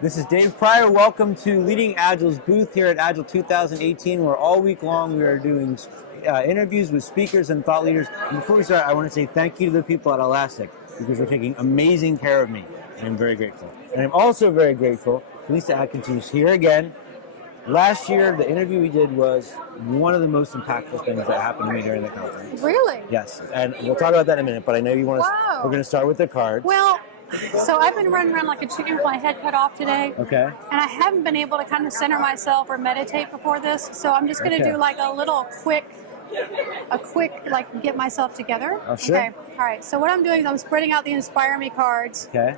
This is Dave Pryor. Welcome to Leading Agile's booth here at Agile 2018, where all week long we are doing interviews with speakers and thought leaders. And before we start, I want to say thank you to the people at Elastic because they're taking amazing care of me, and I'm very grateful. And I'm also very grateful to Lyssa Adkins, who's here again. Last year, the interview we did was one of the most impactful things that happened to me during the conference. Really? Yes, and we'll talk about that in a minute, but I know you want to. Wow. We're going to start with the cards. Well, so I've been running around like a chicken with my head cut off today. Okay. And I haven't been able to kind of center myself or meditate before this, so I'm just going to do like a quick, like get myself together. Oh, sure. Okay. All right. So what I'm doing is I'm spreading out the Inspire Me cards. Okay.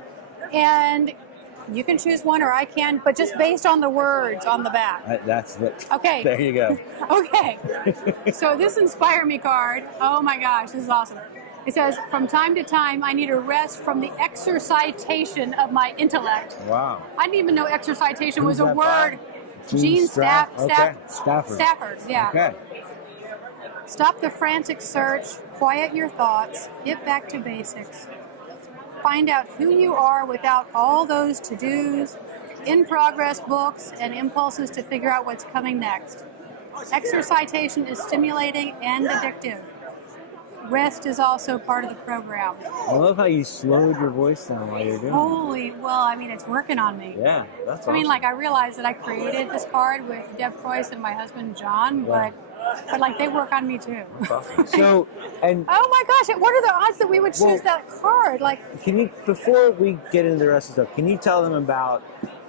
And you can choose one or I can, but just based on the words on the back. That's it. Okay. There you go. Okay. So this Inspire Me card, oh my gosh, this is awesome. It says, from time to time, I need a rest from the exercitation of my intellect. Wow. I didn't even know exercitation was a that word. by? Gene Stafford. Stafford, yeah. Okay. Stop the frantic search, quiet your thoughts, get back to basics. Find out who you are without all those to-dos, in-progress books, and impulses to figure out what's coming next. Exercitation is stimulating and addictive. Rest is also part of the program. I love how you slowed your voice down while you're doing Holy, well, I mean, it's working on me. Yeah, that's awesome. I mean, like, I realized that I created this card with Deb Preuss and my husband, John, but like, they work on me, too. That's awesome. So, and... Oh, my gosh, what are the odds that we would choose that card? Like, can you, before we get into the rest of the stuff, can you tell them about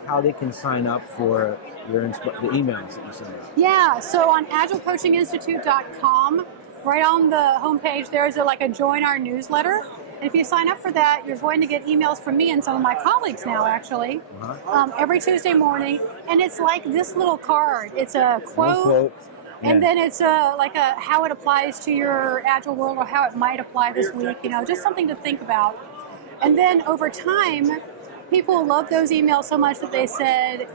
how they can sign up for the emails that you send out? Yeah, so on agilecoachinginstitute.com, right on the homepage, there's a join our newsletter. And if you sign up for that, you're going to get emails from me and some of my colleagues now, actually, every Tuesday morning. And it's like this little card. It's a quote, and then it's how it applies to your Agile world or how it might apply this week. Just something to think about. And then over time, people love those emails so much that they said,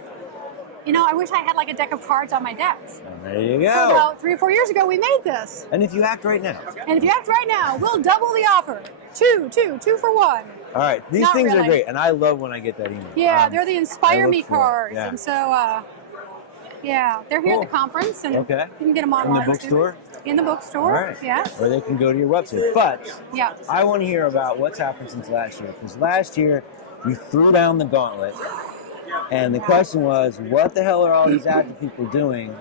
I wish I had like a deck of cards on my desk. There you go. So about 3 or 4 years ago, we made this. And if you act right now, we'll double the offer. Two for one. All right, these things are great, and I love when I get that email. Yeah, they're the Inspire Me cards, yeah. And so, they're here at the conference, and you can get them online. In the bookstore? In the bookstore, all right. Yeah. Or they can go to your website. But yeah. I want to hear about what's happened since last year, because last year you threw down the gauntlet. And the question was, what the hell are all these Agile people doing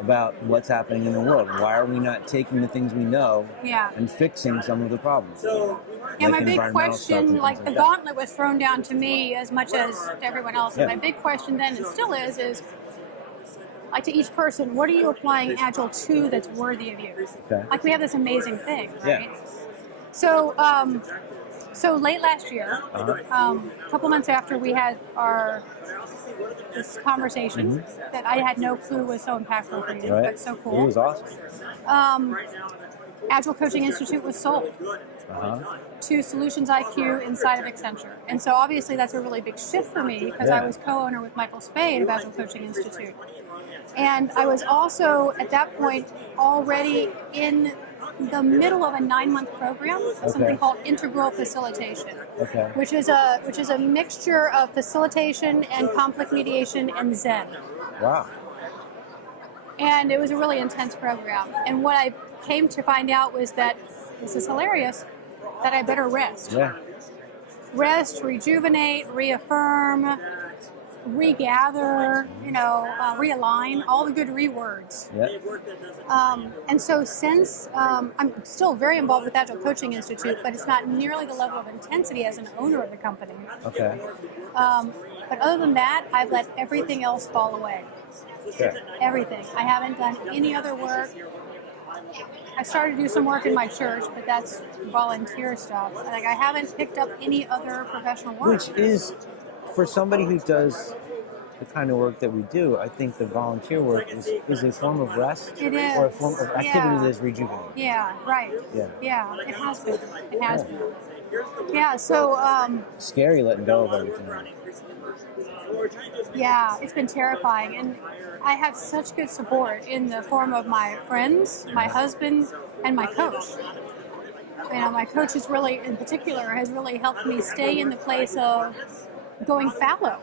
about what's happening in the world? Why are we not taking the things we know and fixing some of the problems? Yeah, my big question, like the gauntlet was thrown down to me as much as to everyone else. And my big question then, and still is like to each person, what are you applying Agile to that's worthy of you? Okay. Like we have this amazing thing, right? Yeah. So late last year, a couple months after we had this conversation that I had no clue was so impactful for you. Right. That's so cool. It was awesome. Agile Coaching Institute was sold to Solutions IQ inside of Accenture. And so obviously that's a really big shift for me because I was co-owner with Michael Spade of Agile Coaching Institute. And I was also at that point already in the middle of a 9-month program, something called Integral Facilitation, which is a mixture of facilitation and conflict mediation and Zen. Wow. And it was a really intense program. And what I came to find out was that, this is hilarious, that I better rest. Yeah. Rest, rejuvenate, reaffirm, regather, realign, all the good words. And so since I'm still very involved with Agile Coaching Institute, but it's not nearly the level of intensity as an owner of the company. Okay. But other than that, I've let everything else fall away. Okay. Everything. I haven't done any other work. I started to do some work in my church, but that's volunteer stuff. Like I haven't picked up any other professional work. Which is, for somebody who does the kind of work that we do, I think the volunteer work is a form of rest. It is. Or a form of activity that is rejuvenating. Yeah, right. Yeah, it has been. It has been. Yeah, so... scary letting go of everything. Yeah, it's been terrifying. And I have such good support in the form of my friends, my husband, and my coach. My coach has really, in particular, has really helped me stay in the place of going fallow.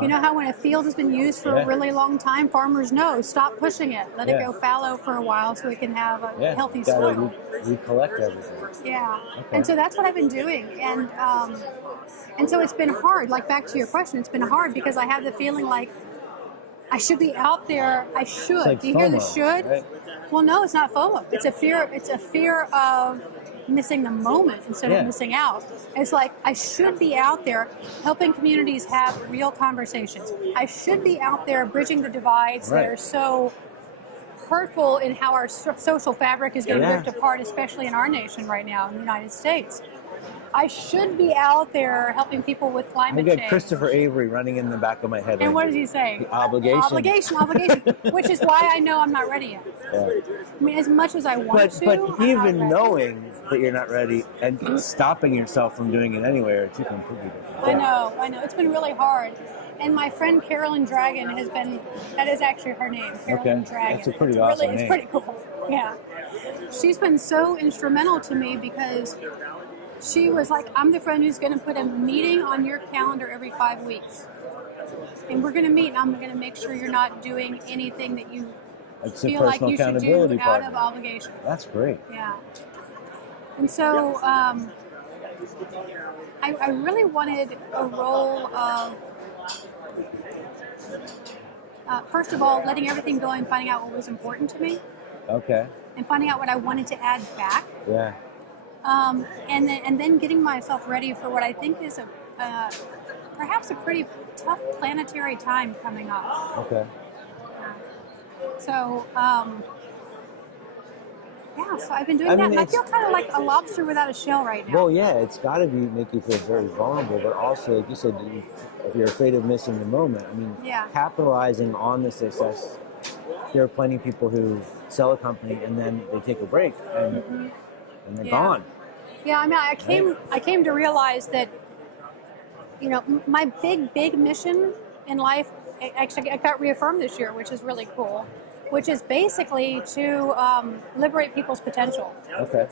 You know how when a field has been used for a really long time, farmers know, stop pushing it. Let it go fallow for a while so it can have a healthy soil. Recollect everything. Yeah. Okay. And so that's what I've been doing. And so it's been hard. Like, back to your question, it's been hard because I have the feeling like I should be out there. I should. It's like Do you hear the FOMO, should? right? Well, no, it's not FOMO. It's a fear. It's a fear of missing the moment instead of missing out. It's like I should be out there helping communities have real conversations. I should be out there bridging the divides that are so hurtful in how our social fabric is getting ripped apart, especially in our nation right now in the United States. I should be out there helping people with climate change. I got Christopher Avery running in the back of my head. And what does he say? The obligation. Obligation, which is why I know I'm not ready yet. Yeah. I mean, as much as I want to. But even knowing that you're not ready and stopping yourself from doing it anyway are two completely different things. I know. It's been really hard. And my friend Carolyn Dragon has been, that is actually her name, Carolyn Dragon. That's a pretty awesome name. It's pretty cool, yeah. She's been so instrumental to me because she was like, I'm the friend who's going to put a meeting on your calendar every 5 weeks. And we're going to meet, and I'm going to make sure you're not doing anything that you feel like you should do out of obligation. That's great. Yeah. And so I really wanted a role of, first of all, letting everything go and finding out what was important to me. Okay. And finding out what I wanted to add back. Yeah. And then getting myself ready for what I think is perhaps a pretty tough planetary time coming up. Okay. So, so I've been doing that, and I feel kind of like a lobster without a shell right now. Well, yeah, it's got to make you feel very vulnerable, but also, like you said, if you're afraid of missing the moment, I mean, capitalizing on the success, there are plenty of people who sell a company and then they take a break and they're gone. Yeah, I mean, I came to realize that, you know, my big mission in life, actually, I got reaffirmed this year, which is really cool, which is basically to liberate people's potential. Okay.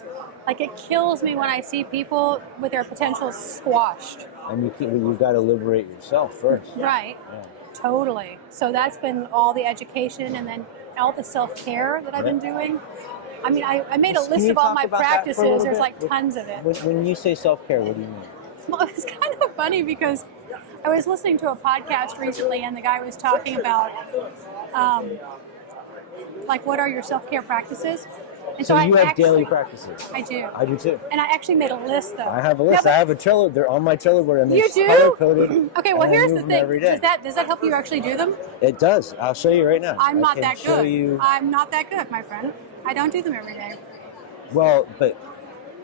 Like, it kills me when I see people with their potential squashed. And you've got to liberate yourself first. Right. Yeah. Totally. So that's been all the education and then all the self-care that I've been doing. I mean, I made a list of all my practices. There's like tons of it. When you say self-care, what do you mean? Well, it's kind of funny because I was listening to a podcast recently and the guy was talking about like, what are your self-care practices? And so you have daily practices? I do. I do too. And I actually made a list, though. I have a list. I have a Trello. They're on my Trello board, and they're you do? color-coded. Okay, well, here's the thing. Does that help you actually do them? It does. I'll show you right now. I'm not that good. I'm not that good, my friend. I don't do them every day. Well, but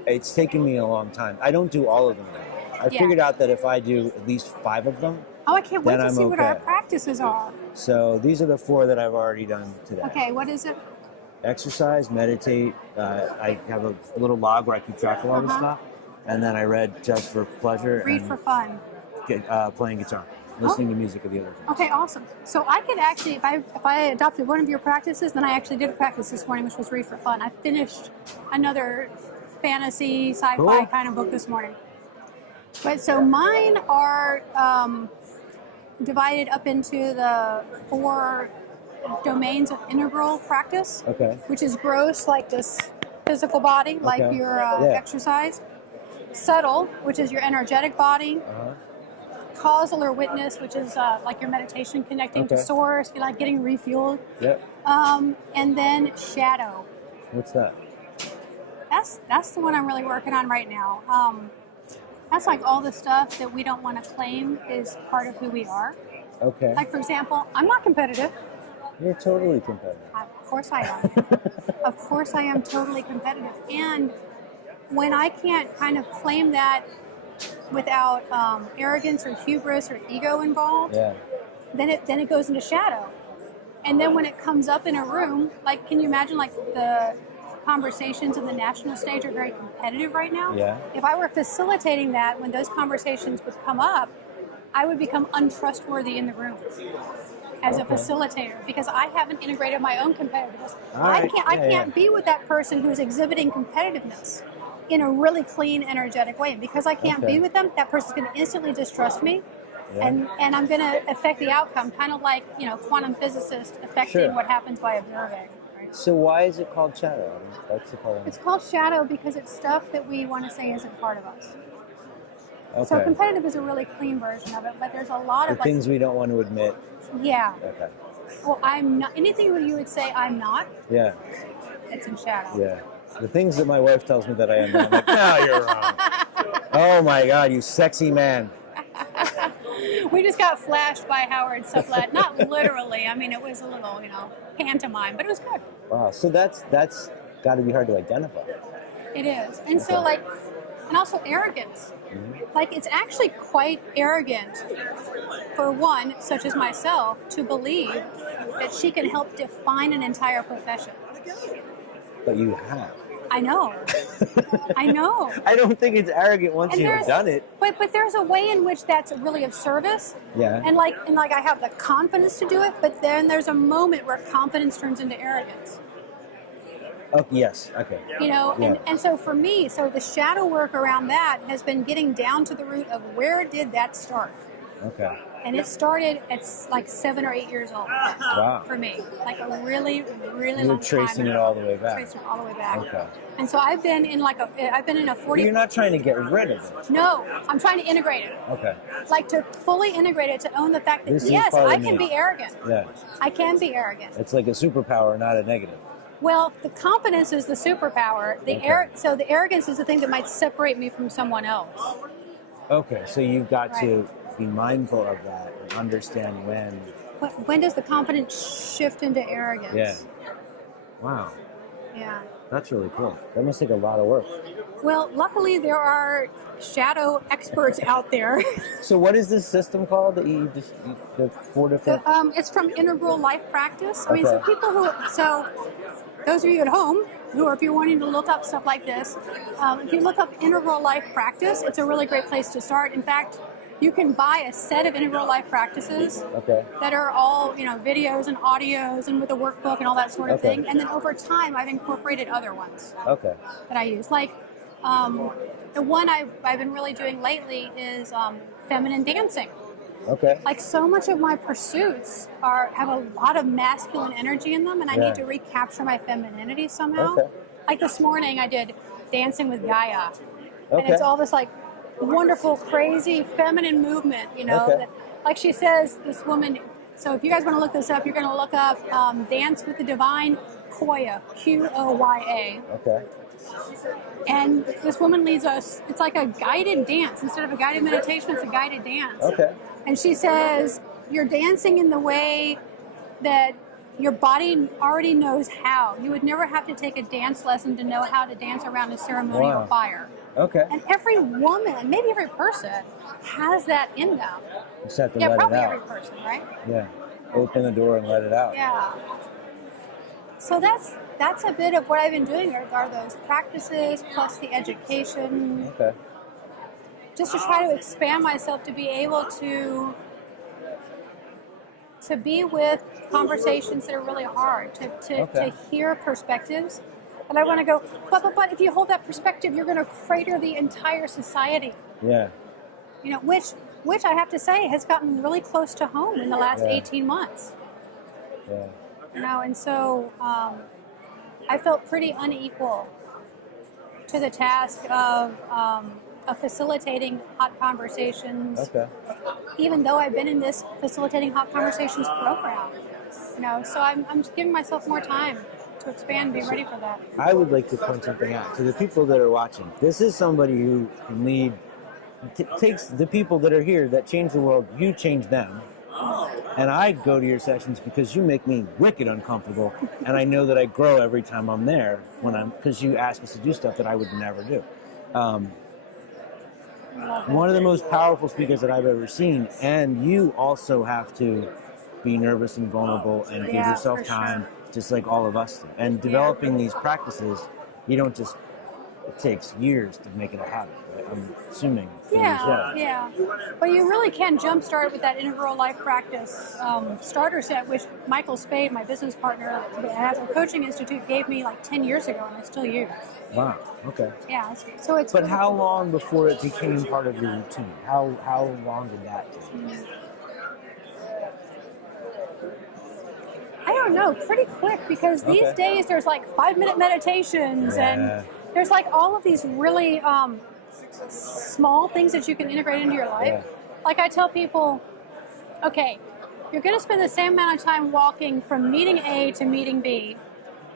it's taken me a long time. I don't do all of them now. I figured out that if I do at least 5 of them, oh, I can't wait to see what our practices are. So these are the 4 that I've already done today. Okay, what is it? Exercise, meditate. I have a little log where I keep track of all this stuff. And then I read just for pleasure. Read for fun. Playing guitar. Listening to music of the other things. Okay, awesome. So I could actually, if I adopted one of your practices, then I actually did a practice this morning, which was read for fun. I finished another fantasy, sci-fi kind of book this morning. But so mine are divided up into the 4 domains of integral practice, which is gross, like this physical body, like your exercise. Subtle, which is your energetic body. Causal or witness, which is like your meditation, connecting to source, like getting refueled. And then shadow. What's that? That's the one I'm really working on right now. That's like all the stuff that we don't want to claim is part of who we are. Okay. Like, for example, I'm not competitive. You're totally competitive. Of course I am. Of course I am totally competitive. And when I can't kind of claim that without arrogance or hubris or ego involved, then it goes into shadow. And then when it comes up in a room, like, can you imagine, like, the conversations on the national stage are very competitive right now? If I were facilitating that, when those conversations would come up, I would become untrustworthy in the room as a facilitator, because I haven't integrated my own competitiveness. I can't be with that person who's exhibiting competitiveness in a really clean, energetic way. And because I can't be with them, that person's going to instantly distrust me. Yeah. and I'm going to affect the outcome, kind of like, quantum physicists affecting Sure. what happens by observing. Right? So why is it called shadow? That's the part. It's called shadow because it's stuff that we want to say isn't part of us. Okay. So competitive is a really clean version of it, but there's a lot of the things we don't want to admit. Yeah. Okay. Well, I'm not anything that you would say I'm not. Yeah. It's in shadow. Yeah. The things that my wife tells me that I am, I'm like, no, you're wrong. Oh my God, you sexy man. We just got flashed by Howard Suplet. Not literally. I mean, it was a little, pantomime, but it was good. Wow. So that's got to be hard to identify. It is. And so, and also arrogance. Like, it's actually quite arrogant for one, such as myself, to believe that she can help define an entire profession. But you have. I know. I know. I don't think it's arrogant once you've done it. But there's a way in which that's really of service. Yeah. And like I have the confidence to do it, but then there's a moment where confidence turns into arrogance. Oh, yes. Okay. Yeah. And so for me, the shadow work around that has been getting down to the root of where did that start? Okay. And it started at like 7 or 8 years old. Wow. For me, like a really, really You're long time. tracing it all the way back. Tracing it all the way back. Okay. And so I've been in a 40. You're not trying to get rid of it. No, I'm trying to integrate it. Okay. Like to fully integrate it, to own the fact that This is yes, part of I me. can be arrogant. Yeah. I can be arrogant. It's like a superpower, not a negative. Well, the confidence is the superpower. So the arrogance is the thing that might separate me from someone else. Okay, so you've got Right. to be mindful of that and understand when. When does the confidence shift into arrogance? Yeah. Wow, Yeah. that's really cool. That must take a lot of work. Well, luckily there are shadow experts out there. So what is this system called that the 4 different? It's from Integral Life Practice. I mean, so Okay. those of you at home, if you're wanting to look up stuff like this, if you look up Integral Life Practice, it's a really great place to start. In fact, you can buy a set of Integral Life Practices Okay. that are all, videos and audios and with a workbook and all that sort of Okay. thing. And then over time, I've incorporated other ones Okay. that I use. Like the one I've been really doing lately is feminine dancing. Okay. Like so much of my pursuits have a lot of masculine energy in them, and I Yeah. need to recapture my femininity somehow. Okay. Like this morning, I did Dancing with Gaia, and Okay. it's all this like wonderful, crazy feminine movement. Okay. That, like she says, this woman. So if you guys want to look this up, you're going to look up "Dance with the Divine," Koya, Qoya. Okay. And this woman leads us. It's like a guided dance instead of a guided meditation. It's a guided dance. Okay. And she says, you're dancing in the way that your body already knows how. You would never have to take a dance lesson to know how to dance around a ceremonial Wow. fire. Okay. And every woman, maybe every person, has that in them. You just have to Yeah, let it probably out. every person, right? Yeah. Open the door and let it out. Yeah. So that's a bit of what I've been doing are those practices plus the education. Okay. Just to try to expand myself to be able to be with conversations that are really hard, to hear perspectives. And I want to go, but if you hold that perspective, you're going to crater the entire society. Yeah. Which I have to say has gotten really close to home in the last Yeah. 18 months. Yeah. And so I felt pretty unequal to the task of facilitating hot conversations. Okay. Even though I've been in this facilitating hot conversations program, so I'm just giving myself more time to expand, be ready for that. I would like to point something out to the people that are watching. This is somebody who can lead, takes the people that are here that change the world, you change them. And I go to your sessions because you make me wicked uncomfortable, and I know that I grow every time I'm there because you ask us to do stuff that I would never do. One of the most powerful speakers that I've ever seen, and you also have to be nervous and vulnerable and give yourself time, just like all of us do. And developing these practices, you don't just, it takes years to make it a habit. Right? I'm assuming. Yeah. But you really can jumpstart with that integral life practice starter set, which Michael Spade, my business partner at the Agile Coaching Institute, gave me like 10 years ago, and I still use. Wow. Okay. Yeah. So it's. But really how cool. long before it became part of your routine? How long did that take? I don't know, pretty quick, because these days there's like 5-minute meditations and there's like all of these really small things that you can integrate into your life. Like I tell people, okay, you're going to spend the same amount of time walking from meeting A to meeting B,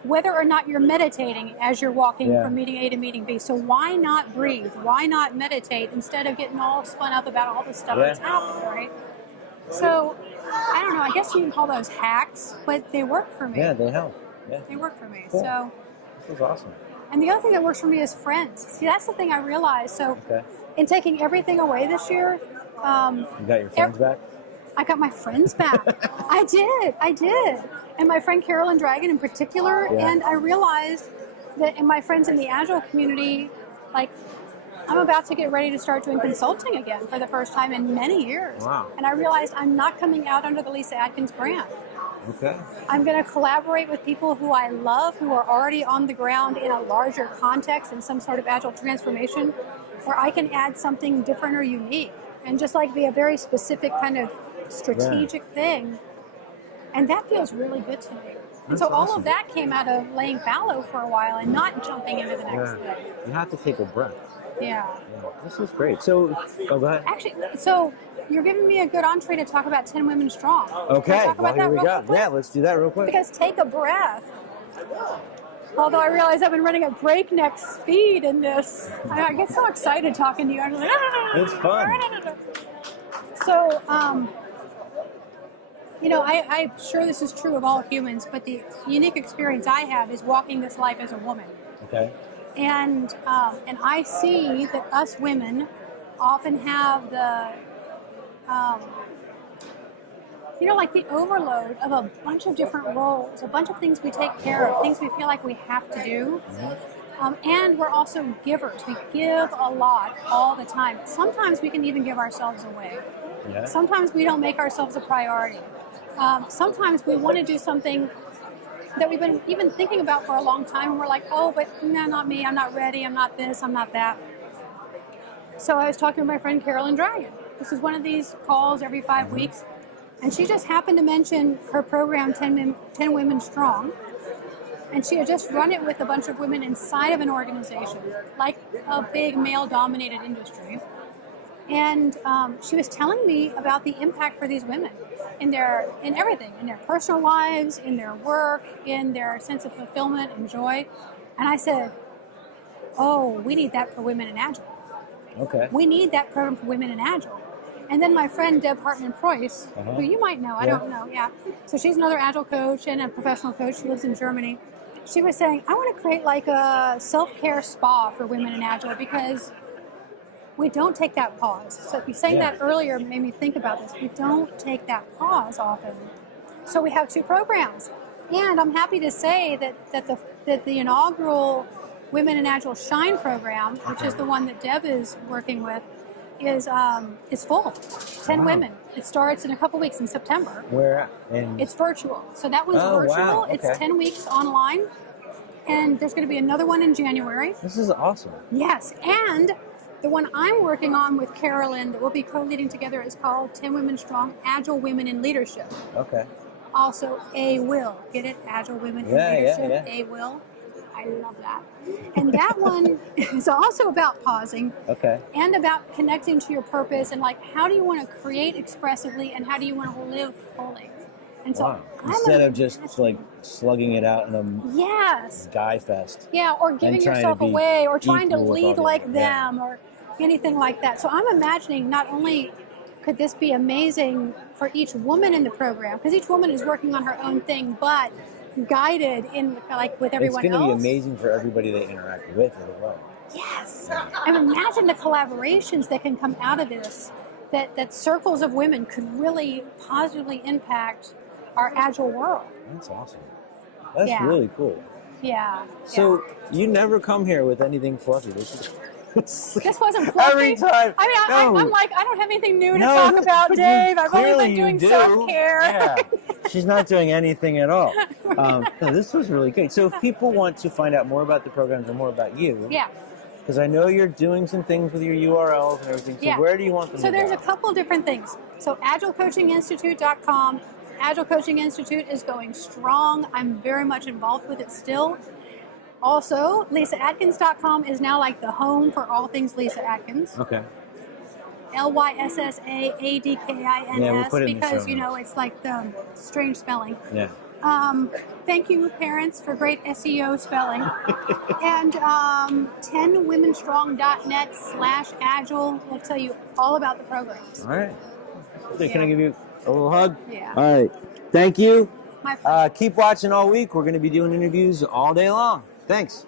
whether or not you're meditating as you're walking from meeting A to meeting B. So why not breathe? Why not meditate instead of getting all spun up about all the stuff that's happening, right? So, I don't know, I guess you can call those hacks, but they work for me. Yeah, they help. Yeah. They work for me. Cool. So, this is awesome. and the other thing that works for me is friends. See, that's the thing I realized. So, in taking everything away this year, you got your friends back? I got my friends back. I did. And my friend Carolyn Dragon in particular. And I realized that in my friends in the Agile community, like, I'm about to get ready to start doing consulting again for the first time in many years. Wow. And I realized I'm not coming out under the Lyssa Adkins brand. Okay. I'm going to collaborate with people who I love, who are already on the ground in a larger context in some sort of Agile transformation, where I can add something different or unique and just like be a very specific kind of strategic thing. And that feels really good to me. And so all of that came out of laying fallow for a while and not jumping into the next thing. You have to take a breath. Yeah. This is great. So, go ahead. Actually, so you're giving me a good entree to talk about 10 Women Strong. Okay, Can I talk about here that we real go. quick? Yeah, let's do that real quick. Because take a breath. Although I realize I've been running at breakneck speed in this. I get so excited talking to you. I'm like, it's fun. So, I'm sure this is true of all humans, but the unique experience I have is walking this life as a woman. Okay. And I see that us women often have the, like the overload of a bunch of different roles, a bunch of things we take care of, things we feel like we have to do. And we're also givers. We give a lot all the time. Sometimes we can even give ourselves away. Yeah. Sometimes we don't make ourselves a priority. Sometimes we want to do something that we've been even thinking about for a long time, and we're like, oh, but no, not me, I'm not ready, I'm not this, I'm not that. So I was talking to my friend Carolyn Dragon. This is one of these calls every 5 weeks, and she just happened to mention her program, 10 Women Strong, and she had just run it with a bunch of women inside of an organization, like a big male-dominated industry. And she was telling me about the impact for these women in everything, in their personal lives, in their work, in their sense of fulfillment and joy. And I said, oh, we need that for women in Agile. Okay. We need that program for women in Agile. And then my friend Deb Hartman-Preuss, who you might know, I don't know, So she's another Agile coach and a professional coach. She lives in Germany. She was saying, I want to create like a self-care spa for women in Agile because we don't take that pause. So you saying that earlier made me think about this. We don't take that pause often. So we have 2 programs. And I'm happy to say that the inaugural Women in Agile Shine program, which is the one that Deb is working with, is full. 10 women. It starts in a couple weeks in September. Where? It's virtual. So that one's virtual. Wow. Okay. It's 10 weeks online. And there's going to be another one in January. This is awesome. Yes. And the one I'm working on with Carolyn that we'll be co-leading together is called 10 Women Strong, Agile Women in Leadership. Okay. Also, A-Will. Get it? Agile Women in Leadership. A-Will. I love that. And that one is also about pausing. Okay. And about connecting to your purpose and like how do you want to create expressively and how do you want to live fully. And so instead of just like slugging it out in a guy fest. Yeah, or giving yourself away or trying to lead like them or anything like that. So I'm imagining not only could this be amazing for each woman in the program, because each woman is working on her own thing, but guided in like with everyone else. It's going to be amazing for everybody they interact with as well. Yes. And imagine the collaborations that can come out of this, that circles of women could really positively impact our Agile world. That's awesome. That's really cool. Yeah. So you never come here with anything fluffy, did you? This wasn't fluffy. Every time. I mean, No. I'm like, I don't have anything new to No, talk about, but Dave. I've only clearly been doing you do. self-care. Yeah. She's not doing anything at all. No, this was really good. So if people want to find out more about the programs or more about you, Yeah. because I know you're doing some things with your URLs and everything, so Yeah. where do you want them So to there's go? a couple different things. So agilecoachinginstitute.com. Agile Coaching Institute is going strong. I'm very much involved with it still. Also, LyssaAdkins.com is now like the home for all things Lyssa Adkins. Okay. LyssaAdkins, Yeah, we'll put it in the because show you know notes. it's like the strange spelling. Yeah. Thank you, parents, for great SEO spelling. And 10womenstrong.net/agile will tell you all about the programs. All right. So Yeah. Can I give you a little hug? Yeah. All right. Thank you. My pleasure. Keep watching all week. We're going to be doing interviews all day long. Thanks.